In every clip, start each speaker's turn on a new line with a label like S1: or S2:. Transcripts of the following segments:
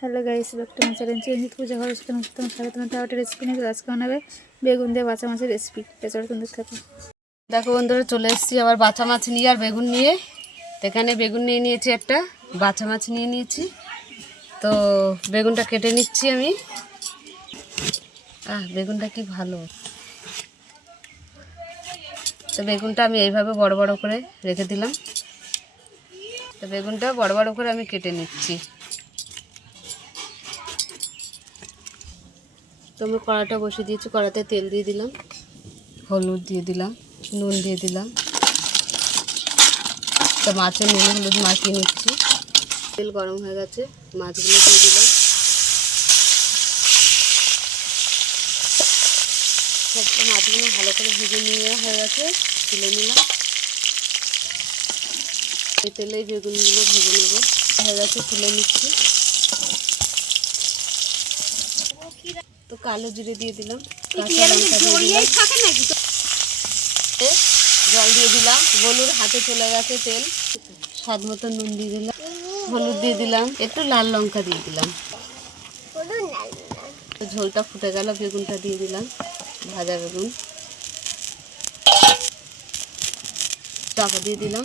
S1: Hello guys, back to my channel চেঞ্জিত পূজা ঘর তোমার তোমার সাথে একটা রেসিপি নিয়ে আজকে বানাবে বেগুন দিয়ে বাচ্চা মাছের রেসিপি পেছনে তুমি থাকো।
S2: দেখো বন্ধুরা, চলে এসেছি আবার বাচ্চা মাছ নিয়ে আর বেগুন নিয়ে। তো এখানে বেগুন নিয়ে নিয়েছি একটা বাচ্চা মাছ নিয়ে নিয়েছি। তো বেগুনটা কেটে নিচ্ছি আমি। আহ, বেগুনটা কি ভালো। তো বেগুনটা আমি এইভাবে বড় বড় করে রেখে দিলাম। তো বেগুনটা বড় বড় করে আমি কেটে নিচ্ছি। তো আমি কড়াটা বসিয়ে দিয়েছি কড়াতে তেল দিয়ে দিলাম, হলুদ দিয়ে দিলাম, নুন দিয়ে দিলাম। তো মাছের নুন, হলুদ মাখিয়ে নিচ্ছি। তেল গরম হয়ে গেছে, মাছগুলো দিয়ে দিলাম। সবটা মাছগুলো ভালো করে ভেজে নিয়ে হয়ে গেছে, তুলে নিলাম। এই তেলেই বেগুনগুলো ভেজে নেব। হয়ে গেছে, তুলে নিচ্ছি। তো কালো জিরে দিয়ে দিলাম জল দিয়ে দিলাম গলুর হাতে চলে গেছে তেল। স্বাদ মতো নুন দিয়ে দিলাম হলুদ দিয়ে দিলাম একটু লাল লঙ্কা দিয়ে দিলাম। তো ঝোলটা ফুটে গেল বেগুনটা দিয়ে দিলাম ভাজা বেগুন। চাপা দিয়ে দিলাম।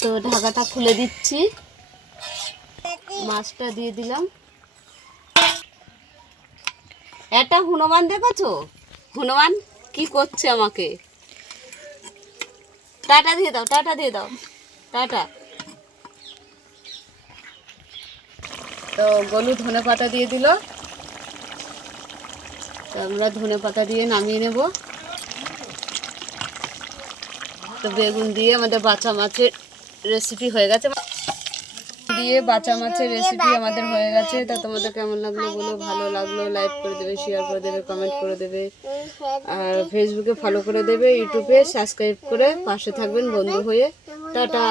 S2: তো ঢাকাটা খুলে দিচ্ছি। মাছটা দিয়ে দিলাম। এটা হনুমান দেখেছ? হনুমান, কি করছে আমাকে? টাটা দিয়ে দাও, টাটা দিয়ে দাও, টাটা। তো গলু ধনে পাতা দিয়ে দিল। তো আমরা ধনে পাতা দিয়ে নামিয়ে নেব। তো বেগুন দিয়ে আমাদের বাচ্চা মাছের রেসিপি হয়ে গেছে। দিয়ে বাঁচা মাছের রেসিপি আমাদের হয়ে গেছে। তা তোমাদের কেমন লাগল বলো? ভালো লাগল লাইক করে দেবে শেয়ার করে দেবে কমেন্ট করে দেবে। আর ফেসবুকে ফলো করে দেবে ইউটিউবে সাবস্ক্রাইব করে পাশে থাকবেন বন্ধু হয়ে।
S3: টাটা।